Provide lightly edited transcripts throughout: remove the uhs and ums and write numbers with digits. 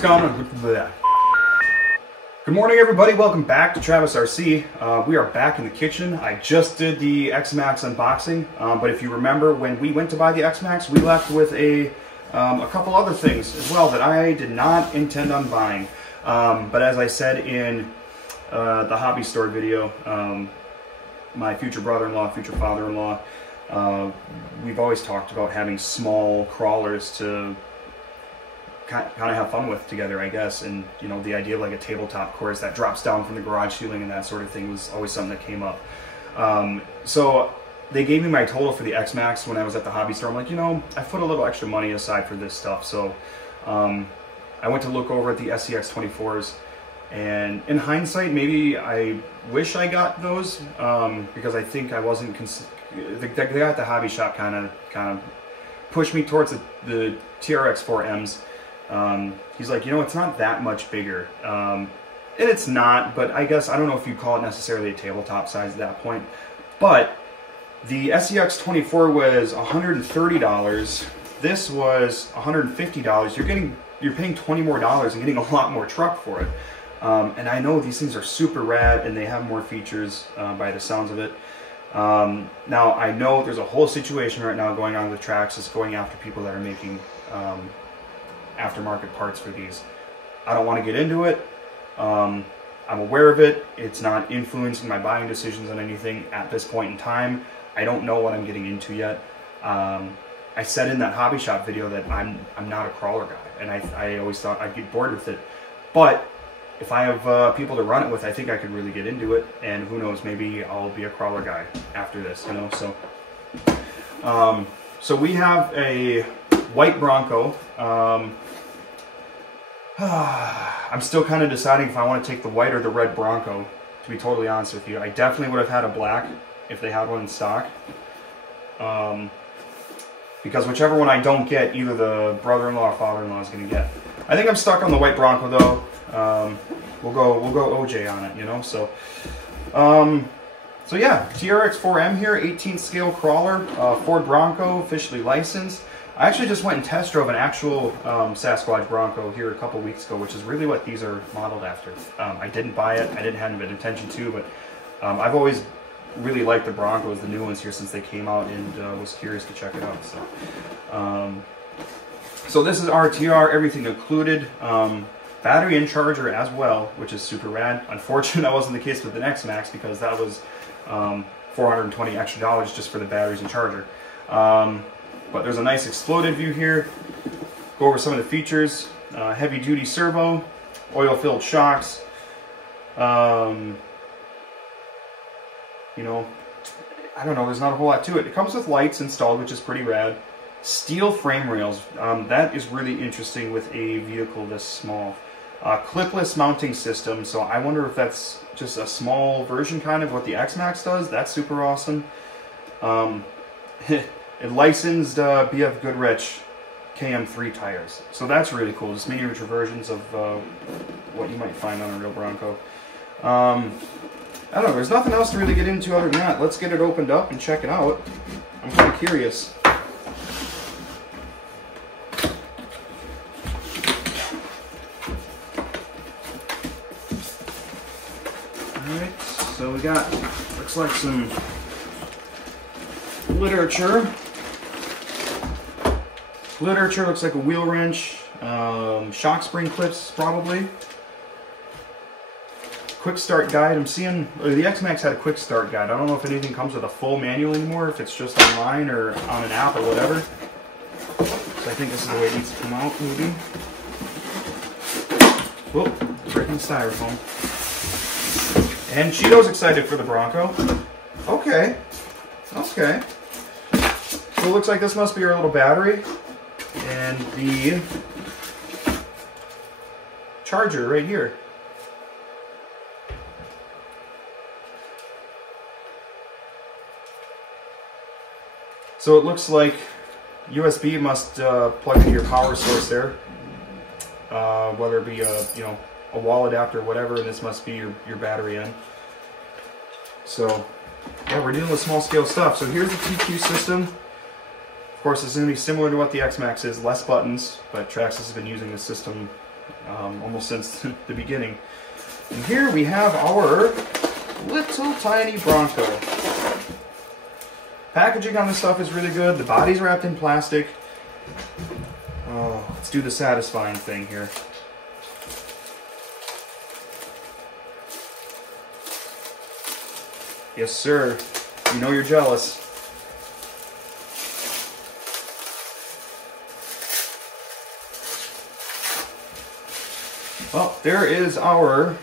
What's going on? Good morning, everybody. Welcome back to Travis RC. We are back in the kitchen. I just did the X-Max unboxing, but if you remember when we went to buy the X-Max, we left with a couple other things as well that I did not intend on buying. But as I said in the hobby store video, my future brother-in-law, future father-in-law, we've always talked about having small crawlers to kind of have fun with together, I guess. And you know, the idea of like a tabletop course that drops down from the garage ceiling and that sort of thing was always something that came up. So they gave me my total for the X-Max when I was at the hobby store. I'm like, you know, I put a little extra money aside for this stuff. So I went to look over at the SCX-24s, and in hindsight, maybe I wish I got those because I think I wasn't. The guy at the hobby shop kind of pushed me towards the TRX-4Ms. He's like, you know, it's not that much bigger, and it's not, but I guess I don't know if you'd call it necessarily a tabletop size at that point. But the SCX-24 was $130. This was $150. You're paying $20 more and getting a lot more truck for it. And I know these things are super rad and they have more features by the sounds of it. Now I know there's a whole situation right now going on with Traxxas going after people that are making aftermarket parts for these. I don't want to get into it. I'm aware of it. It's not influencing my buying decisions on anything at this point in time. I don't know what I'm getting into yet. I said in that hobby shop video that I'm not a crawler guy, and I always thought I'd get bored with it. But if I have people to run it with, I think I could really get into it, and who knows, maybe I'll be a crawler guy after this, you know. So we have a white Bronco. I'm still kind of deciding if I want to take the white or the red Bronco, to be totally honest with you. I definitely would have had a black if they had one in stock. Because whichever one I don't get, either the brother-in-law or father-in-law is going to get. I think I'm stuck on the white Bronco though. We'll go OJ on it, you know. So yeah, TRX-4M here, 18th scale crawler, Ford Bronco, officially licensed. I actually just went and test drove an actual Sasquatch Bronco here a couple weeks ago, which is really what these are modeled after. I didn't buy it, I didn't have an intention to, but I've always really liked the Broncos, the new ones here, since they came out, and was curious to check it out. So this is RTR, everything included, battery and charger as well, which is super rad. Unfortunately, that wasn't the case with the X-Max because that was $420 extra just for the batteries and charger. But there's a nice exploded view here. Go over some of the features. Heavy duty servo, oil filled shocks. You know, I don't know, there's not a whole lot to it. It comes with lights installed, which is pretty rad. Steel frame rails, that is really interesting with a vehicle this small. Clipless mounting system, so I wonder if that's just a small version kind of what the X-Max does. That's super awesome. It licensed BF Goodrich KM3 tires, so that's really cool. Just miniature versions of what you might find on a real Bronco. I don't know, there's nothing else to really get into other than that. Let's get it opened up and check it out. I'm kind of curious. Alright, so we got, looks like some literature. Literature looks like a wheel wrench, shock spring clips probably. Quick start guide. I'm seeing the X-Max had a quick start guide. I don't know if anything comes with a full manual anymore, if it's just online or on an app or whatever. So I think this is the way it needs to come out, maybe. Whoop, breaking the styrofoam. And Cheeto's excited for the Bronco. Okay. Okay. So it looks like this must be our little battery. And the charger right here. So it looks like USB must plug into your power source there, whether it be a wall adapter or whatever, and this must be your battery in. So yeah, we're dealing with small scale stuff. So here's the TQ system. Of course, it's going to be similar to what the X-Max is, less buttons, but Traxxas has been using this system almost since the beginning. And here we have our little tiny Bronco. Packaging on this stuff is really good. The body's wrapped in plastic. Oh, let's do the satisfying thing here. Yes, sir. You know you're jealous. Well, there is our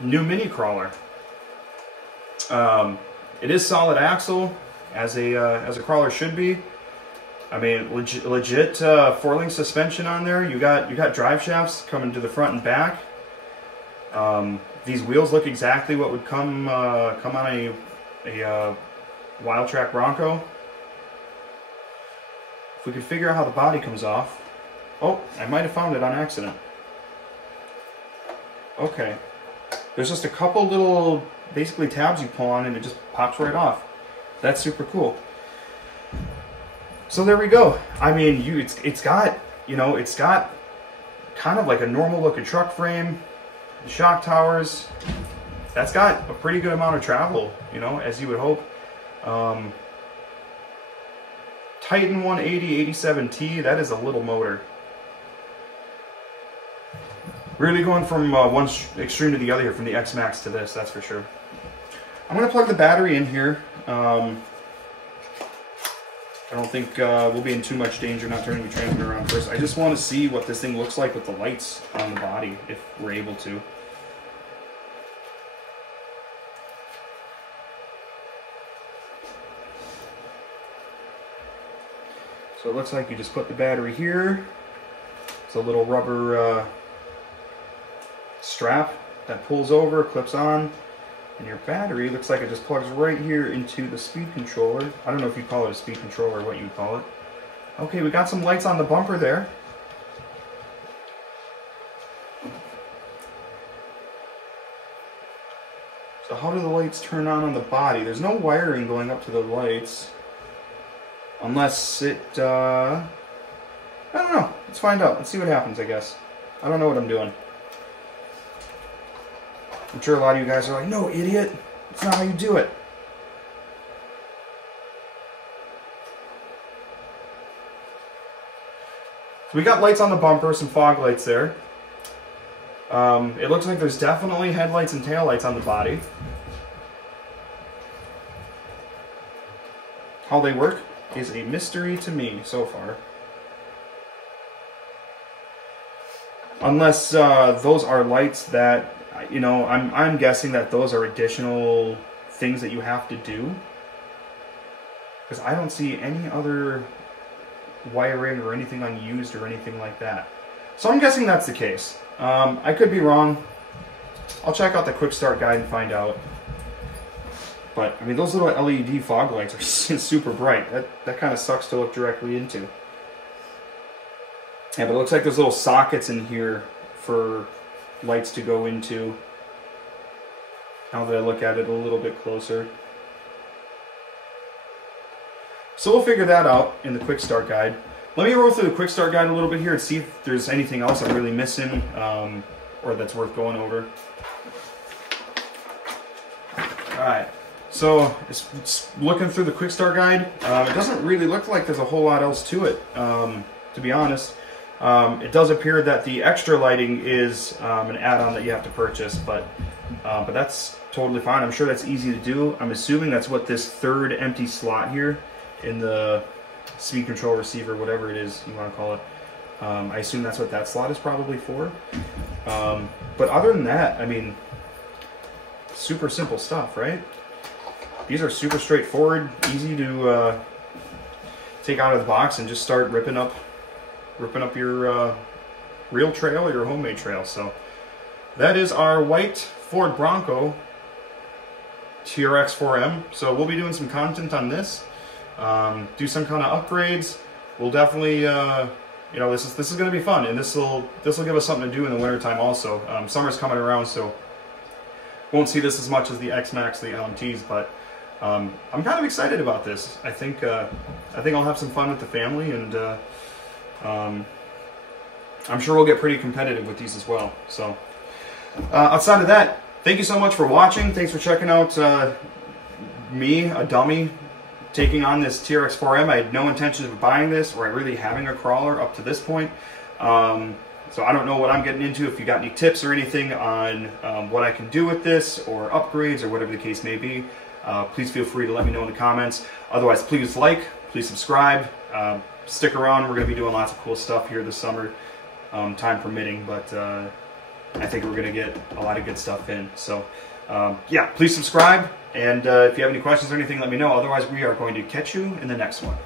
new mini crawler. It is solid axle, as a crawler should be. I mean, legit 4-link suspension on there. You got drive shafts coming to the front and back. These wheels look exactly what would come on a Wild Track Bronco. If we could figure out how the body comes off. Oh, I might have found it on accident. Okay. There's just a couple little, basically, tabs you pull on and it just pops right off. That's super cool. So there we go. I mean, it's got kind of like a normal looking truck frame, the shock towers. That's got a pretty good amount of travel, you know, as you would hope. Titan 180 87T, that is a little motor. Really going from one extreme to the other here, from the X-Max to this, that's for sure. I'm going to plug the battery in here. I don't think we'll be in too much danger not turning the transmitter around first. I just want to see what this thing looks like with the lights on the body, if we're able to. So it looks like you just put the battery here. It's a little rubber strap that pulls over, clips on, and your battery looks like it just plugs right here into the speed controller. I don't know if you call it a speed controller or what you would call it. Okay, we got some lights on the bumper there. So how do the lights turn on the body? There's no wiring going up to the lights. Unless it, I don't know. Let's find out. Let's see what happens, I guess. I don't know what I'm doing. I'm sure a lot of you guys are like, no, idiot. That's not how you do it. So we got lights on the bumper, some fog lights there. It looks like there's definitely headlights and taillights on the body. How they work is a mystery to me so far. Unless those are lights that, you know, I'm guessing that those are additional things that you have to do. Because I don't see any other wiring or anything unused or anything like that. So I'm guessing that's the case. I could be wrong. I'll check out the quick start guide and find out. But, I mean, those little LED fog lights are super bright. That kind of sucks to look directly into. Yeah, but it looks like there's little sockets in here for lights to go into. Now that I look at it a little bit closer. So we'll figure that out in the quick start guide. Let me roll through the quick start guide a little bit here and see if there's anything else I'm really missing or that's worth going over. Alright, so it's looking through the quick start guide. It doesn't really look like there's a whole lot else to it, to be honest. It does appear that the extra lighting is an add-on that you have to purchase, but that's totally fine. I'm sure that's easy to do. I'm assuming that's what this third empty slot here in the speed control receiver, whatever it is you want to call it. I assume that's what that slot is probably for. But other than that, I mean, super simple stuff, right? These are super straightforward, easy to take out of the box and just start ripping up your real trail or your homemade trail. So that is our white Ford Bronco TRX-4M. So we'll be doing some content on this, do some kind of upgrades. We'll definitely, you know, this is going to be fun, and this will give us something to do in the wintertime also. Summer's coming around, so won't see this as much as the X-Max, the LMTs, but I'm kind of excited about this. I think I'll have some fun with the family, and I'm sure we'll get pretty competitive with these as well. So outside of that, thank you so much for watching. Thanks for checking out me, a dummy, taking on this TRX-4M. I had no intention of buying this or really having a crawler up to this point. So I don't know what I'm getting into. If you got any tips or anything on what I can do with this or upgrades or whatever the case may be, please feel free to let me know in the comments. Otherwise, please like, please subscribe, stick around. We're going to be doing lots of cool stuff here this summer, time permitting, but I think we're going to get a lot of good stuff in. So yeah, please subscribe, and if you have any questions or anything, let me know. Otherwise, we are going to catch you in the next one.